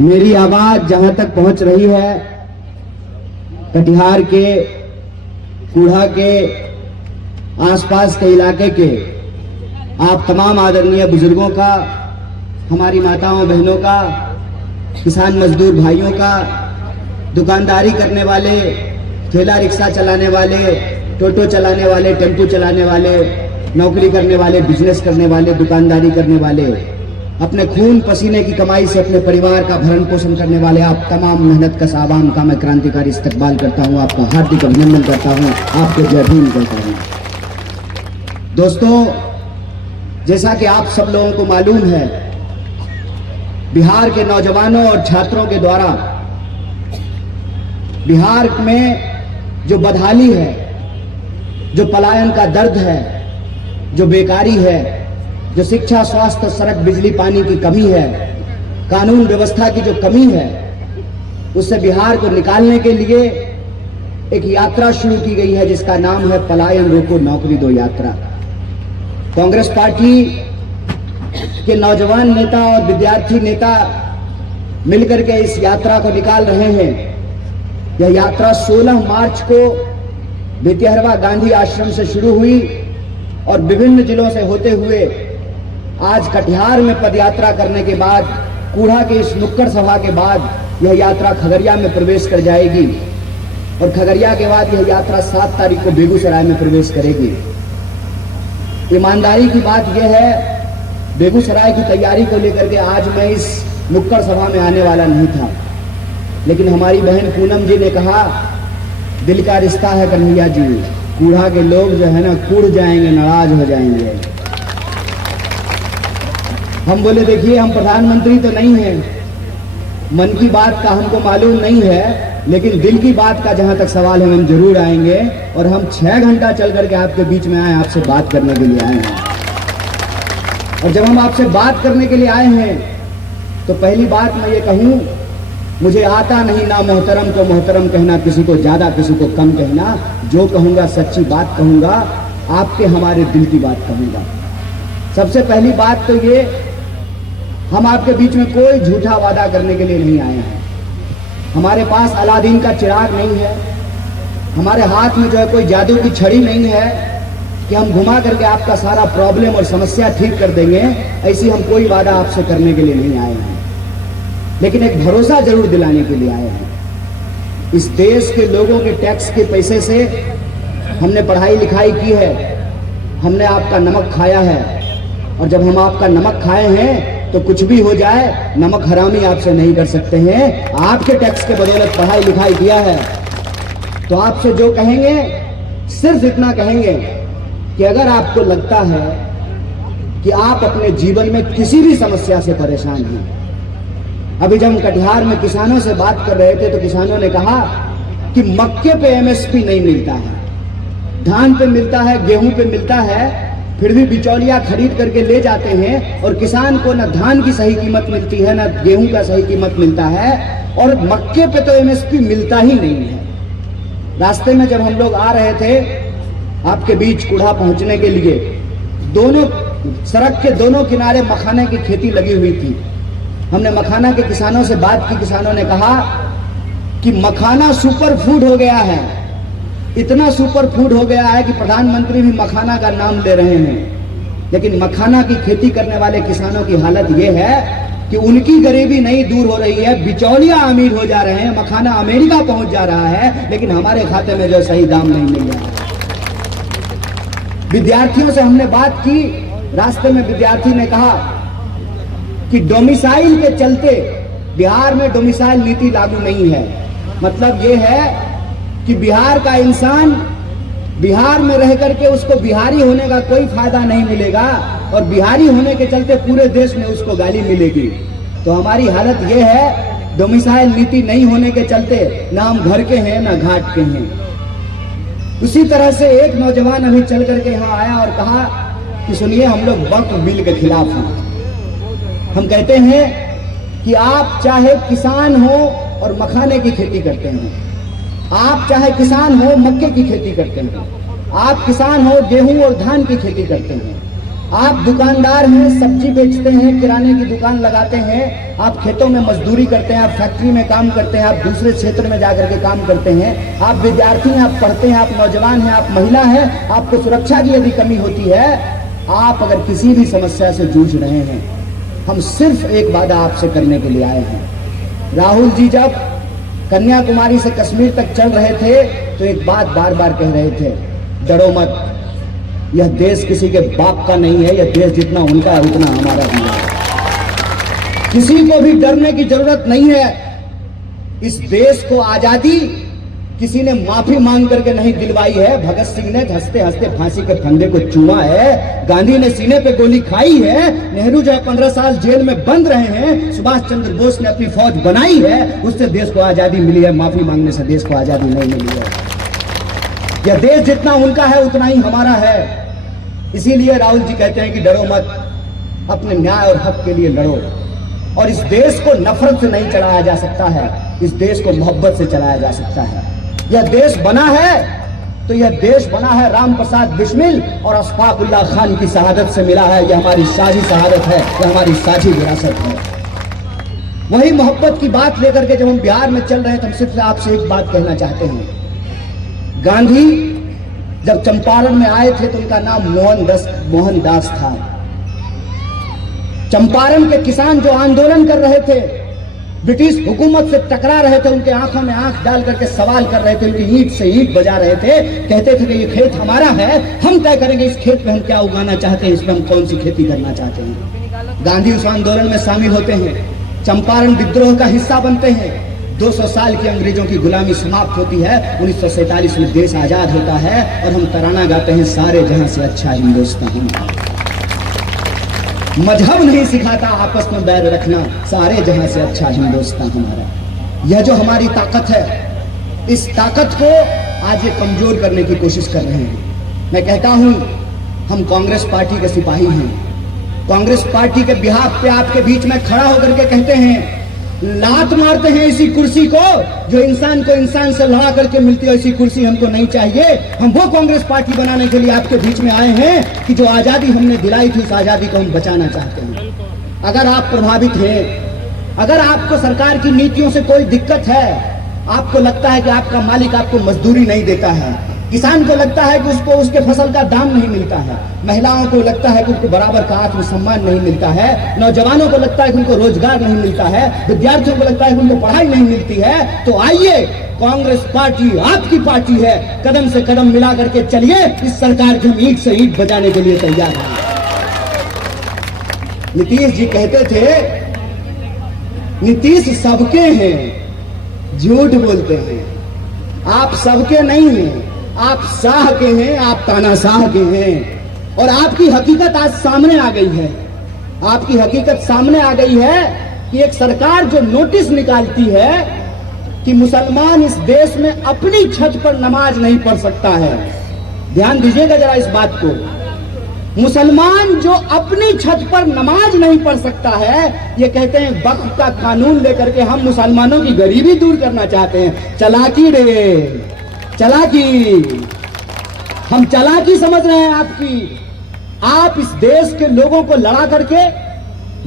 मेरी आवाज जहां तक पहुंच रही है, कटिहार के, कूढ़ा के, आसपास के इलाके के आप तमाम आदरणीय बुजुर्गों का, हमारी माताओं बहनों का, किसान मजदूर भाइयों का, दुकानदारी करने वाले, ठेला रिक्शा चलाने वाले, टोटो चलाने वाले, टेम्पो चलाने वाले, नौकरी करने वाले, बिजनेस करने वाले, दुकानदारी करने वाले, अपने खून पसीने की कमाई से अपने परिवार का भरण पोषण करने वाले आप तमाम मेहनत कश आवाम का मैं क्रांतिकारी इस्तकबाल करता हूं, आपका हार्दिक अभिनंदन करता हूं, आपको जय भीम कहता हूं। दोस्तों, जैसा कि आप सब लोगों को मालूम है, बिहार के नौजवानों और छात्रों के द्वारा बिहार में जो बदहाली है, जो पलायन का दर्द है, जो बेकारी है, जो शिक्षा, स्वास्थ्य, सड़क, बिजली, पानी की कमी है, कानून व्यवस्था की जो कमी है, उससे बिहार को निकालने के लिए एक यात्रा शुरू की गई है जिसका नाम है पलायन रोको नौकरी दो यात्रा। कांग्रेस पार्टी के नौजवान नेता और विद्यार्थी नेता मिलकर के इस यात्रा को निकाल रहे हैं। यह यात्रा 16 मार्च को बेतिहरवा गांधी आश्रम से शुरू हुई और विभिन्न जिलों से होते हुए आज कटिहार में पदयात्रा करने के बाद, कूढ़ा के इस नुक्कड़ सभा के बाद यह यात्रा खगड़िया में प्रवेश कर जाएगी और खगड़िया के बाद यह यात्रा 7 तारीख को बेगूसराय में प्रवेश करेगी। ईमानदारी की बात यह है, बेगूसराय की तैयारी को लेकर के आज मैं इस नुक्कड़ सभा में आने वाला नहीं था, लेकिन हमारी बहन पूनम जी ने कहा दिल का रिश्ता है कन्हैया जी, कूढ़ा के लोग जो है ना कूड़ जाएंगे, नाराज हो जाएंगे। हम बोले देखिए, हम प्रधानमंत्री तो नहीं हैं, मन की बात का हमको मालूम नहीं है, लेकिन दिल की बात का जहां तक सवाल है हम जरूर आएंगे और हम 6 घंटा चल करके आपके बीच में आए, आपसे बात करने के लिए आए हैं। और जब हम आपसे बात करने के लिए आए हैं तो पहली बात मैं ये कहूं, मुझे आता नहीं ना मोहतरम को मोहतरम कहना, किसी को ज्यादा किसी को कम कहना। जो कहूंगा सच्ची बात कहूंगा, आपके हमारे दिल की बात कहूंगा। सबसे पहली बात तो ये, हम आपके बीच में कोई झूठा वादा करने के लिए नहीं आए हैं। हमारे पास अलादीन का चिराग नहीं है, हमारे हाथ में जो है कोई जादू की छड़ी नहीं है कि हम घुमा करके आपका सारा प्रॉब्लम और समस्या ठीक कर देंगे। ऐसी हम कोई वादा आपसे करने के लिए नहीं आए हैं, लेकिन एक भरोसा जरूर दिलाने के लिए आए हैं। इस देश के लोगों के टैक्स के पैसे से हमने पढ़ाई लिखाई की है, हमने आपका नमक खाया है, और जब हम आपका नमक खाए हैं तो कुछ भी हो जाए, नमक हरामी आपसे नहीं कर सकते हैं। आपके टैक्स के बदौलत पढ़ाई लिखाई किया है, तो आपसे जो कहेंगे सिर्फ इतना कहेंगे कि अगर आपको लगता है कि आप अपने जीवन में किसी भी समस्या से परेशान हैं। अभी जब हम कटिहार में किसानों से बात कर रहे थे तो किसानों ने कहा कि मक्के पे एमएसपी नहीं मिलता है, धान पे मिलता है, गेहूं पे मिलता है, फिर भी बिचौलिया खरीद करके ले जाते हैं और किसान को न धान की सही कीमत मिलती है, न गेहूं का सही कीमत मिलता है, और मक्के पे तो एमएसपी मिलता ही नहीं है। रास्ते में जब हम लोग आ रहे थे आपके बीच कूढ़ा पहुंचने के लिए, दोनों सड़क के दोनों किनारे मखाने की खेती लगी हुई थी। हमने मखाना के किसानों से बात की, किसानों ने कहा कि मखाना सुपर फूड हो गया है, इतना सुपर फूड हो गया है कि प्रधानमंत्री भी मखाना का नाम ले रहे हैं। लेकिन मखाना की खेती करने वाले किसानों की हालत यह है कि उनकी गरीबी नहीं दूर हो रही है, बिचौलिया अमीर हो जा रहे हैं, मखाना अमेरिका पहुंच जा रहा है, लेकिन हमारे खाते में जो सही दाम नहीं मिल रहा है। विद्यार्थियों से हमने बात की, रास्ते में विद्यार्थी ने कहा कि डोमिसाइल के चलते बिहार में डोमिसाइल नीति लागू नहीं है। मतलब यह है कि बिहार का इंसान बिहार में रह करके उसको बिहारी होने का कोई फायदा नहीं मिलेगा, और बिहारी होने के चलते पूरे देश में उसको गाली मिलेगी। तो हमारी हालत यह है, डोमिसाइल नीति नहीं होने के चलते ना हम घर के हैं ना घाट के हैं। उसी तरह से एक नौजवान अभी चल करके यहाँ आया और कहा कि सुनिए, हम लोग वक्फ बिल के खिलाफ हैं। हम कहते हैं कि आप चाहे किसान हो और मखाने की खेती करते हैं, आप चाहे किसान हो मक्के की खेती करते हैं, आप किसान हो गेहूं और धान की खेती करते हैं, आप दुकानदार हैं, सब्जी बेचते हैं, किराने की दुकान लगाते हैं, आप खेतों में मजदूरी करते हैं, आप फैक्ट्री में काम करते हैं, आप दूसरे क्षेत्र में जाकर के काम करते हैं, आप विद्यार्थी हैं, आप पढ़ते हैं, आप नौजवान हैं, आप महिला हैं, आपको सुरक्षा की यदि कमी होती है, आप अगर किसी भी समस्या से जूझ रहे हैं, हम सिर्फ एक वादा आपसे करने के लिए आए हैं। राहुल जी जब कन्याकुमारी से कश्मीर तक चल रहे थे तो एक बात बार बार कह रहे थे, डरो मत, यह देश किसी के बाप का नहीं है, यह देश जितना उनका है उतना हमारा भी है। किसी को भी डरने की जरूरत नहीं है। इस देश को आजादी किसी ने माफी मांग करके नहीं दिलवाई है। भगत सिंह ने हंसते हंसते फांसी के फंदे को चूमा है, गांधी ने सीने पे गोली खाई है, नेहरू जो है 15 साल जेल में बंद रहे हैं, सुभाष चंद्र बोस ने अपनी फौज बनाई है, उससे देश को आजादी मिली है। माफी मांगने से देश को आजादी नहीं मिली है। यह देश जितना उनका है उतना ही हमारा है। इसीलिए राहुल जी कहते हैं कि डरो मत, अपने न्याय और हक के लिए लड़ो। और इस देश को नफरत से नहीं चलाया जा सकता है, इस देश को मोहब्बत से चलाया जा सकता है। यह देश बना है तो यह देश बना है राम प्रसाद बिस्मिल और अशफाकुल्लाह खान की शहादत से मिला है। यह हमारी साझी शहादत है, यह हमारी साझी विरासत है। वही मोहब्बत की बात लेकर के जब हम बिहार में चल रहे हैं तो हम सिर्फ आपसे एक बात कहना चाहते हैं। गांधी जब चंपारण में आए थे तो उनका नाम मोहनदास था। चंपारण के किसान जो आंदोलन कर रहे थे, ब्रिटिश हुकूमत से टकरा रहे थे, उनके आंखों में आंख डाल करके सवाल कर रहे थे, उनकी ईंट से ईंट बजा रहे थे, कहते थे कि ये खेत हमारा है, हम तय करेंगे इस खेत में हम क्या उगाना चाहते हैं, इसमें हम कौन सी खेती करना चाहते हैं। गांधी उस आंदोलन में शामिल होते हैं, चंपारण विद्रोह का हिस्सा बनते हैं। 200 साल की अंग्रेजों की गुलामी समाप्त होती है, 1947 में देश आजाद होता है और हम तराना गाते हैं, सारे जहां से अच्छा हिंदुस्तान। मजहब नहीं सिखाता आपस में बैर रखना, सारे जहां से अच्छा हिंदुस्तान हमारा। यह जो हमारी ताकत है, इस ताकत को आज ये कमजोर करने की कोशिश कर रहे हैं। मैं कहता हूं, हम कांग्रेस पार्टी के सिपाही हैं। कांग्रेस पार्टी के बिहाफ पे आपके बीच में खड़ा होकर के कहते हैं, लात मारते हैं इसी कुर्सी को जो इंसान को इंसान से लड़ा करके मिलती है, ऐसी कुर्सी हमको नहीं चाहिए। हम वो कांग्रेस पार्टी बनाने के लिए आपके बीच में आए हैं कि जो आजादी हमने दिलाई थी उस आजादी को हम बचाना चाहते हैं। अगर आप प्रभावित हैं, अगर आपको सरकार की नीतियों से कोई दिक्कत है, आपको लगता है कि आपका मालिक आपको मजदूरी नहीं देता है, किसान को लगता है कि उसको उसके फसल का दाम नहीं मिलता है, महिलाओं को लगता है कि उनको बराबर का आत्मसम्मान नहीं मिलता है, नौजवानों को लगता है कि उनको रोजगार नहीं मिलता है, विद्यार्थियों को लगता है कि उनको पढ़ाई नहीं मिलती है, तो आइए, कांग्रेस पार्टी आपकी पार्टी है, कदम से कदम मिला करके चलिए, इस सरकार की हम ईंट से ईंट बजाने के लिए तैयार हैं। नीतीश जी कहते थे, नीतीश सबके हैं, झूठ बोलते हैं, आप सबके नहीं हैं, आप शाह के हैं, आप तानाशाह के हैं। और आपकी हकीकत आज सामने आ गई है, आपकी हकीकत सामने आ गई है कि एक सरकार जो नोटिस निकालती है कि मुसलमान इस देश में अपनी छत पर नमाज नहीं पढ़ सकता है। ध्यान दीजिएगा जरा इस बात को, मुसलमान जो अपनी छत पर नमाज नहीं पढ़ सकता है, ये कहते हैं वक्फ का कानून लेकर के हम मुसलमानों की गरीबी दूर करना चाहते हैं। चालाकी रे, चालाकी, हम चालाकी समझ रहे हैं आपकी। आप इस देश के लोगों को लड़ा करके,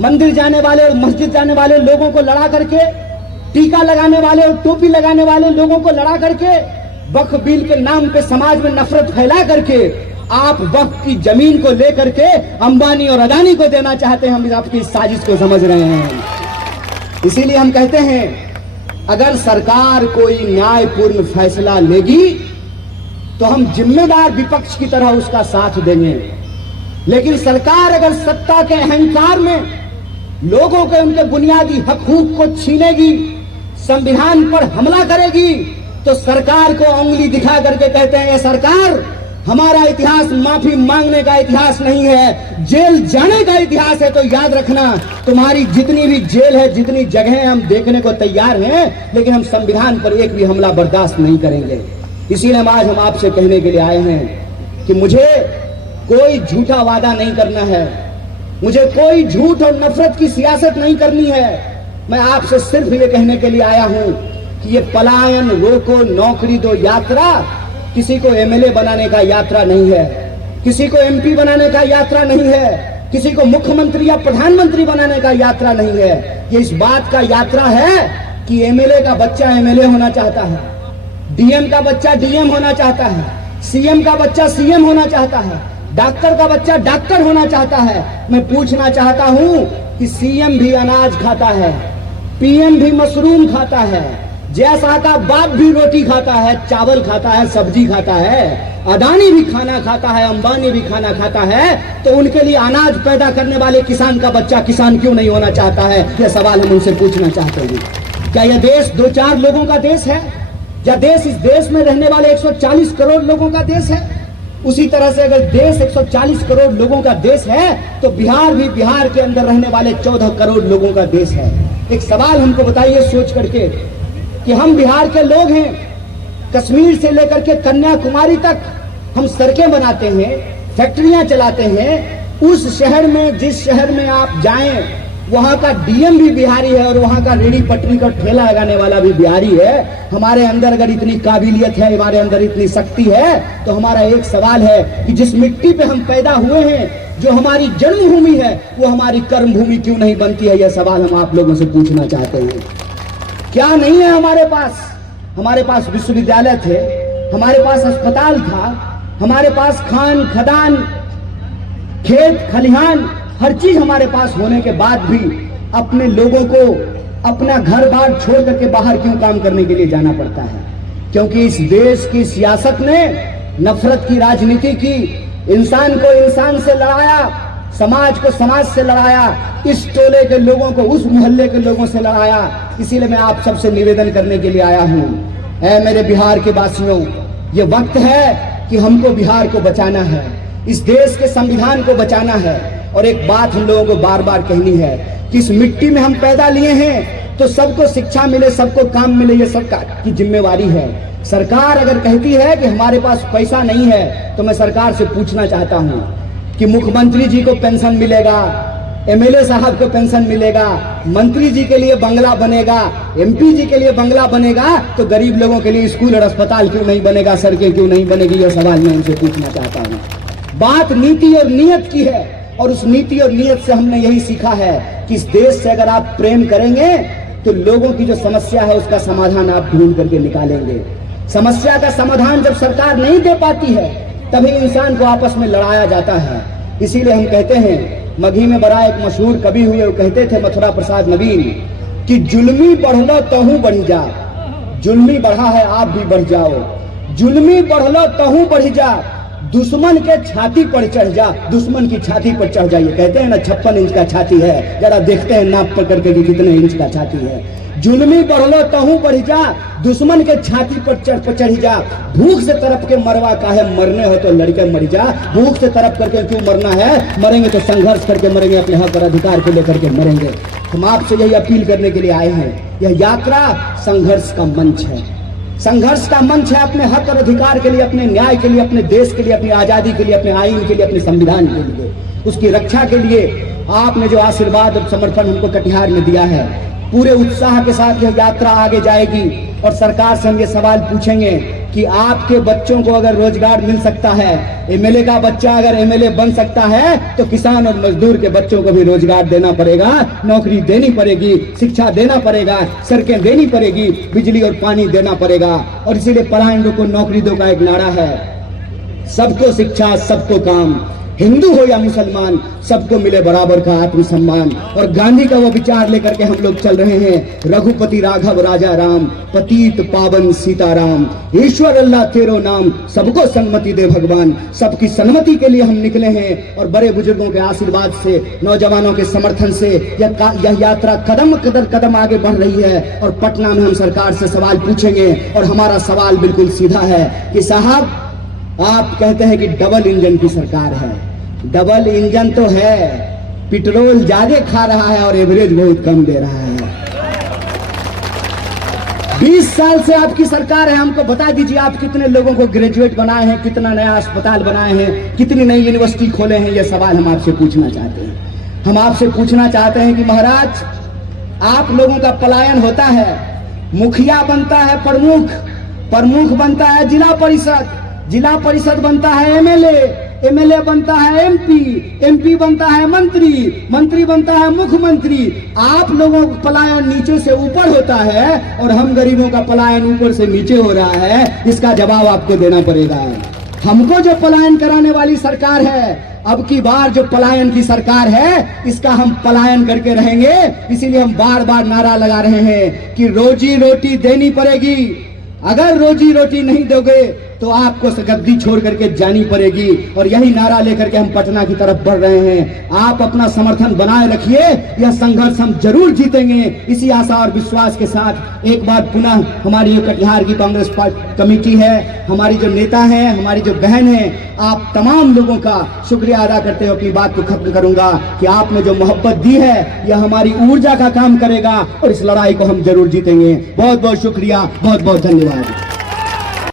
मंदिर जाने वाले और मस्जिद जाने वाले लोगों को लड़ा करके, टीका लगाने वाले और टोपी लगाने वाले लोगों को लड़ा करके, वक्फ बिल के नाम पे समाज में नफरत फैला करके आप वक्फ की जमीन को लेकर के अंबानी और अदानी को देना चाहते हैं। हम आपकी साजिश को समझ रहे हैं। इसीलिए हम कहते हैं, अगर सरकार कोई न्यायपूर्ण फैसला लेगी तो हम जिम्मेदार विपक्ष की तरह उसका साथ देंगे। लेकिन सरकार अगर सत्ता के अहंकार में लोगों के उनके बुनियादी हकूक को छीनेगी, संविधान पर हमला करेगी, तो सरकार को उंगली दिखा करके कहते हैं, ये सरकार, हमारा इतिहास माफी मांगने का इतिहास नहीं है, जेल जाने का इतिहास है। तो याद रखना, तुम्हारी जितनी भी जेल है, जितनी जगह हम देखने को तैयार हैं, लेकिन हम संविधान पर एक भी हमला बर्दाश्त नहीं करेंगे। इसीलिए आज हम आपसे कहने के लिए आए हैं कि मुझे कोई झूठा वादा नहीं करना है, मुझे कोई झूठ और नफरत की सियासत नहीं करनी है। मैं आपसे सिर्फ ये कहने के लिए आया हूं कि ये पलायन रोको नौकरी दो यात्रा किसी को एमएलए बनाने का यात्रा नहीं है। किसी को एमपी बनाने का यात्रा नहीं है, किसी को मुख्यमंत्री या प्रधानमंत्री बनाने का यात्रा नहीं है। ये इस बात का यात्रा है कि एमएलए का बच्चा एमएलए होना चाहता है, डीएम का बच्चा डीएम होना चाहता है, सीएम का बच्चा सीएम होना चाहता है, डॉक्टर का बच्चा डॉक्टर होना चाहता है। मैं पूछना चाहता हूं कि सीएम भी अनाज खाता है, पीएम भी मशरूम खाता है, जैसा का बाप भी रोटी खाता है, चावल खाता है, सब्जी खाता है, अडानी भी खाना खाता है, अंबानी भी खाना खाता है, तो उनके लिए अनाज पैदा करने वाले किसान का बच्चा किसान क्यों नहीं होना चाहता है? यह सवाल हम उनसे पूछना चाहते हैं। क्या यह देश 2-4 लोगों का देश है? या देश इस देश में रहने वाले 140 करोड़ लोगों का देश है? उसी तरह से अगर देश 140 करोड़ लोगों का देश है तो बिहार भी बिहार के अंदर रहने वाले 14 करोड़ लोगों का देश है। एक सवाल हमको बताइए सोच करके कि हम बिहार के लोग हैं, कश्मीर से लेकर के कन्याकुमारी तक हम सड़कें बनाते हैं, फैक्ट्रियां चलाते हैं। उस शहर में, जिस शहर में आप जाएं, वहां का डीएम भी बिहारी है और वहां का रेडी पटरी का ठेला लगाने वाला भी बिहारी है। हमारे अंदर अगर इतनी काबिलियत है, हमारे अंदर इतनी शक्ति है, तो हमारा एक सवाल है कि जिस मिट्टी पे हम पैदा हुए हैं, जो हमारी जन्मभूमि है, वो हमारी कर्म भूमि क्यों नहीं बनती है? यह सवाल हम आप लोगों से पूछना चाहते हैं। क्या नहीं है हमारे पास? हमारे पास विश्वविद्यालय थे, हमारे पास अस्पताल था, हमारे पास खान खदान, खेत खलिहान, हर चीज हमारे पास होने के बाद भी अपने लोगों को अपना घर बार छोड़ करके बाहर क्यों काम करने के लिए जाना पड़ता है? क्योंकि इस देश की सियासत ने नफरत की राजनीति की, इंसान को इंसान से लड़ाया, समाज को समाज से लड़ाया, इस टोले के लोगों को उस मोहल्ले के लोगों से लड़ाया। इसीलिए मैं आप सबसे निवेदन करने के लिए आया हूं, ऐ मेरे बिहार के वासियों, ये वक्त है कि हमको बिहार को बचाना है, इस देश के संविधान को बचाना है। और एक बात हम लोगों को बार बार कहनी है कि इस मिट्टी में हम पैदा लिए हैं तो सबको शिक्षा मिले, सबको काम मिले, ये सरकार की जिम्मेवारी है। सरकार अगर कहती है कि हमारे पास पैसा नहीं है, तो मैं सरकार से पूछना चाहता हूं कि मुख्यमंत्री जी को पेंशन मिलेगा, एमएलए साहब को पेंशन मिलेगा, मंत्री जी के लिए बंगला बनेगा, एमपी जी के लिए बंगला बनेगा, तो गरीब लोगों के लिए स्कूल और अस्पताल क्यों नहीं बनेगा, सड़कें क्यों नहीं बनेगी? यह सवाल मैं उनसे पूछना चाहता हूं। बात नीति और नियत की है, और उस नीति और नियत से हमने यही सीखा है कि इस देश से अगर आप प्रेम करेंगे तो लोगों की जो समस्या है उसका समाधान आप ढूंढ करके निकालेंगे। समस्या का समाधान जब सरकार नहीं दे पाती है, तभी इंसान को आपस में लड़ाया जाता है। इसीलिए हम कहते हैं, मगही में बड़ा एक मशहूर कवि हुए, वो कहते थे मथुरा प्रसाद नवीन कि जुल्मी बढ़लो तहू बढ़ी जा, जुल्मी बढ़ा है आप भी बढ़ जाओ, जुल्मी बढ़लो तहू बढ़ी जा, दुश्मन के छाती पर चढ़ जा, दुश्मन की छाती पर चढ़ जाइए। कहते हैं ना 56 इंच का छाती है, जरा देखते हैं नाप पकड़ के कि कितने इंच का छाती है। जुल्मी बढ़लो तहू बढ़ जा, दुश्मन के छाती पर चढ़ जा, भूख से तरफ के मरवा का है, मरने हो तो लड़के मर जा, भूख से तरफ करके क्यों मरना है? मरेंगे तो संघर्ष करके मरेंगे, अपने हक और अधिकार को लेकर के मरेंगे। हम आपसे यही अपील करने के लिए आए हैं। यह यात्रा संघर्ष का मंच है, संघर्ष का मंच है अपने हक और अधिकार के लिए, अपने न्याय के लिए, अपने देश के लिए, अपनी आजादी के लिए, अपने आईन के लिए, अपने संविधान के लिए, उसकी रक्षा के लिए आपने जो आशीर्वाद और समर्थन हमको कटिहार में दिया है, पूरे उत्साह के साथ यह यात्रा आगे जाएगी। और सरकार से हम ये सवाल पूछेंगे कि आपके बच्चों को अगर रोजगार मिल सकता है, एमएलए का बच्चा अगर एमएलए बन सकता है, तो किसान और मजदूर के बच्चों को भी रोजगार देना पड़ेगा, नौकरी देनी पड़ेगी, शिक्षा देना पड़ेगा, सड़कें देनी पड़ेगी, बिजली और पानी देना पड़ेगा। और इसीलिए पढ़ाएंगे को नौकरी दो का एक नारा है, सबको शिक्षा सबको काम, हिंदू हो या मुसलमान सबको मिले बराबर का आत्मसम्मान। और गांधी का वो विचार लेकर के हम लोग चल रहे हैं, रघुपति राघव राजा राम, पतित पावन सीताराम, ईश्वर अल्लाह तेरो नाम, सबको सन्मति दे भगवान। सबकी सन्मति के लिए हम निकले हैं और बड़े बुजुर्गों के आशीर्वाद से, नौजवानों के समर्थन से यह यात्रा कदम कदम आगे बढ़ रही है। और पटना में हम सरकार से सवाल पूछेंगे और हमारा सवाल बिल्कुल सीधा है कि साहब, आप कहते हैं कि डबल इंजन की सरकार है, डबल इंजन तो है, पेट्रोल ज्यादा खा रहा है और एवरेज बहुत कम दे रहा है। 20 साल से आपकी सरकार है, हमको बता दीजिए आप कितने लोगों को ग्रेजुएट बनाए हैं, कितना नया अस्पताल बनाए हैं, कितनी नई यूनिवर्सिटी खोले हैं? ये सवाल हम आपसे पूछना चाहते हैं। हम आपसे पूछना चाहते हैं कि महाराज, आप लोगों का पलायन होता है, मुखिया बनता है प्रमुख, प्रमुख बनता है जिला परिषद, जिला परिषद बनता है एमएलए, एमएलए बनता है एमपी, एमपी बनता है मंत्री, मंत्री बनता है मुख्यमंत्री। आप लोगों का पलायन नीचे से ऊपर होता है और हम गरीबों का पलायन ऊपर से नीचे हो रहा है। इसका जवाब आपको देना पड़ेगा। हमको जो पलायन कराने वाली सरकार है, अब की बार जो पलायन की सरकार है, इसका हम पलायन करके रहेंगे। इसीलिए हम बार बार नारा लगा रहे हैं कि रोजी रोटी देनी पड़ेगी। अगर रोजी रोटी नहीं दोगे तो आपको गद्दी छोड़ करके जानी पड़ेगी। और यही नारा लेकर के हम पटना की तरफ बढ़ रहे हैं। आप अपना समर्थन बनाए रखिए, यह संघर्ष हम जरूर जीतेंगे। इसी आशा और विश्वास के साथ एक बार पुनः हमारी जो कटिहार की कांग्रेस कमेटी है, हमारी जो नेता हैं, हमारी जो बहन है, आप तमाम लोगों का शुक्रिया अदा करते हुए अपनी बात को खत्म करूंगा कि आपने जो मोहब्बत दी है, यह हमारी ऊर्जा का काम करेगा और इस लड़ाई को हम जरूर जीतेंगे। बहुत बहुत शुक्रिया, बहुत बहुत धन्यवाद।